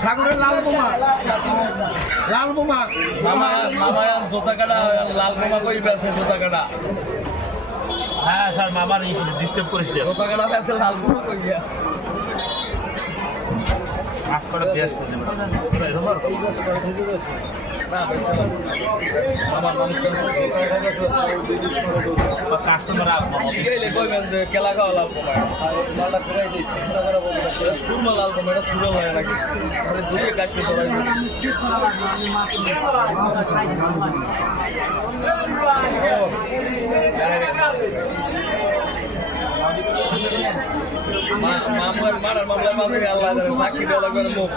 সাগরের লাল বোমা মামা জোতা কাটা লাল বোমা কই বেছে জোতা কাটা হ্যাঁ স্যার মামার ডিস্টার্ব করিস না জোতা কাটা বেছে লাল বোমা কইয়া মাছ করে বেশ না বেছে আমার কাস্টমার গেলে কইবেন যে কেলা খাওয়া লাল বোমা মালটা ঘুরাই দিয়েছি সুরমা লাল বোমা এটা সুরম হয় নাকি তাহলে ঘুরিয়ে কাটতে সবাই মামলার মারার মামলায় পাবে আল্লাহ সাক্ষী দেওয়া লাগবে মুখ